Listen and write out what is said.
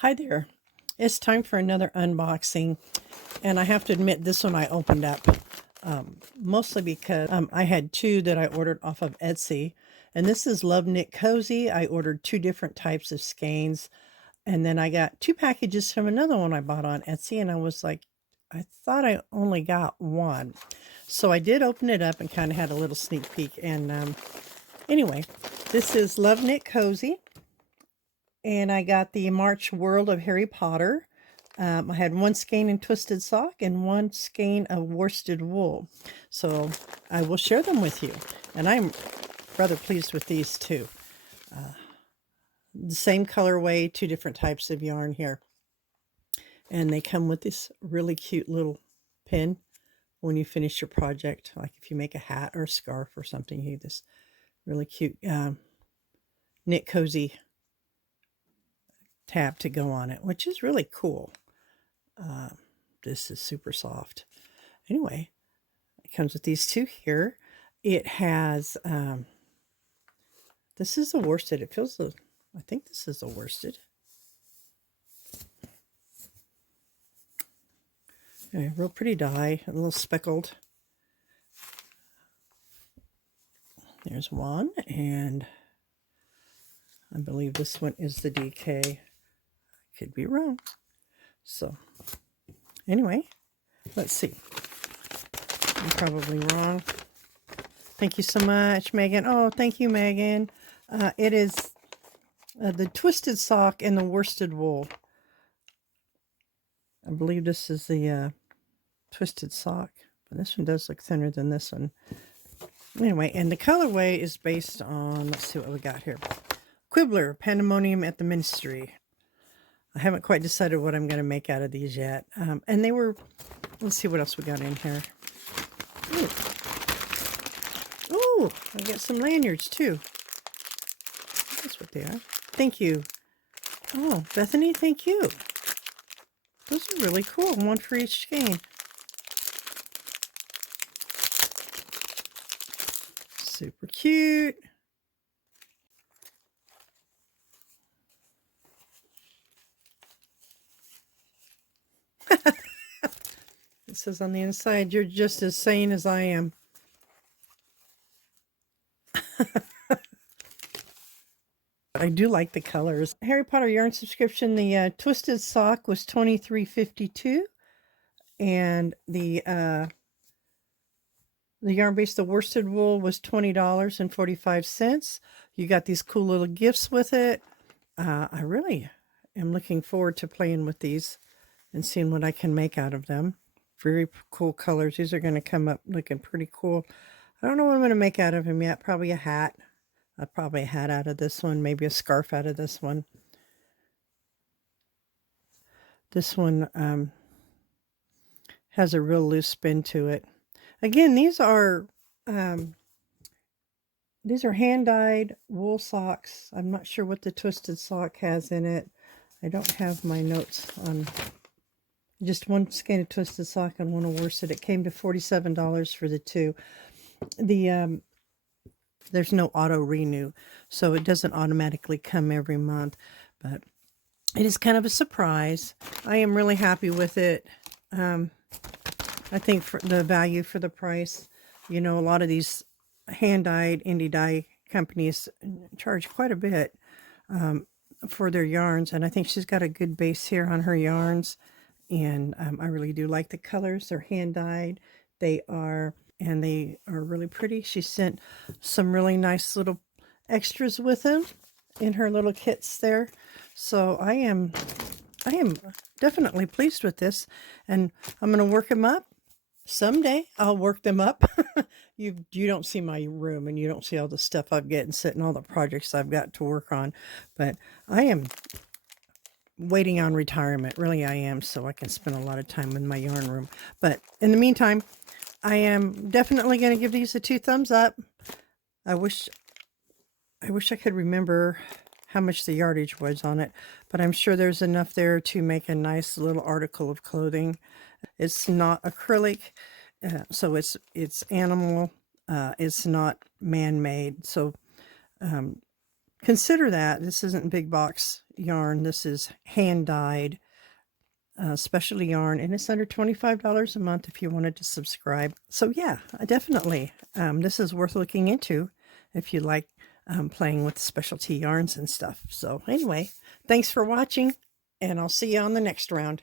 Hi there. It's time for another unboxing, and I have to admit this one I opened up mostly because I had two that I ordered off of Etsy, and this is Love Knit Cozy. I ordered two different types of skeins, and then I got two packages from another one I bought on Etsy, and I was like, I thought I only got one. So I did open it up and kind of had a little sneak peek, and anyway, this is Love Knit Cozy. And I got the March World of Harry Potter. I had one skein in twisted sock and one skein of worsted wool. So I will share them with you. And I'm rather pleased with these too. The same colorway, two different types of yarn here. And they come with this really cute little pin when you finish your project. Like if you make a hat or a scarf or something, you have this really cute knit cozy tab to go on it, which is really cool. This is super soft. Anyway, it comes with these two here. It has, this is a worsted. It feels, I think this is a worsted. Okay, real pretty dye, a little speckled. There's one, and I believe this one is the DK. Could be wrong. So, anyway, let's see. I'm probably wrong. Thank you so much, Megan. Oh, thank you, Megan. It is the twisted sock and the worsted wool. I believe this is the twisted sock, but this one does look thinner than this one. Anyway, and the colorway is based on, let's see what we got here. Quibbler, Pandemonium at the Ministry. I haven't quite decided what I'm going to make out of these yet. And they were, let's see what else we got in here. Ooh, I got some lanyards too. That's what they are. Thank you. Oh, Bethany, thank you. Those are really cool. One for each skein. Super cute. It says on the inside, you're just as sane as I am. I do like the colors. Harry Potter yarn subscription, the twisted sock was $23.52, and the yarn base, the worsted wool, was $20.45. You got these cool little gifts with it. I really am looking forward to playing with these and seeing what I can make out of them. Very cool colors. These are going to come up looking pretty cool. I don't know what I'm going to make out of them yet. Probably a hat. Probably a hat out of this one. Maybe a scarf out of this one. This one has a real loose spin to it. Again, these are hand-dyed wool socks. I'm not sure what the twisted sock has in it. I don't have my notes on just one skein of twisted sock and one of worsted. It came to $47 for the two. There's no auto renew, so it doesn't automatically come every month, but it is kind of a surprise. I am really happy with it. I think for the value for the price, you know, a lot of these hand-dyed indie dye companies charge quite a bit for their yarns, and I think she's got a good base here on her yarns, and I really do like the colors. They're hand-dyed. They are really pretty. She sent some really nice little extras with them in her little kits there. So I am definitely pleased with this, and I'm going to work them up. Someday I'll work them up. You don't see my room, and you don't see all the stuff I've got sitting, all the projects I've got to work on, but I am waiting on retirement. Really, I am, so I can spend a lot of time in my yarn room. But in the meantime, I am definitely going to give these a 2 thumbs up. I wish I could remember how much the yardage was on it, but I'm sure there's enough there to make a nice little article of clothing. It's not acrylic, so it's animal. It's not man-made, so consider that. This isn't big box yarn. This is hand-dyed specialty yarn, and it's under $25 a month if you wanted to subscribe. So yeah, definitely. This is worth looking into if you like playing with specialty yarns and stuff. So anyway, thanks for watching, and I'll see you on the next round.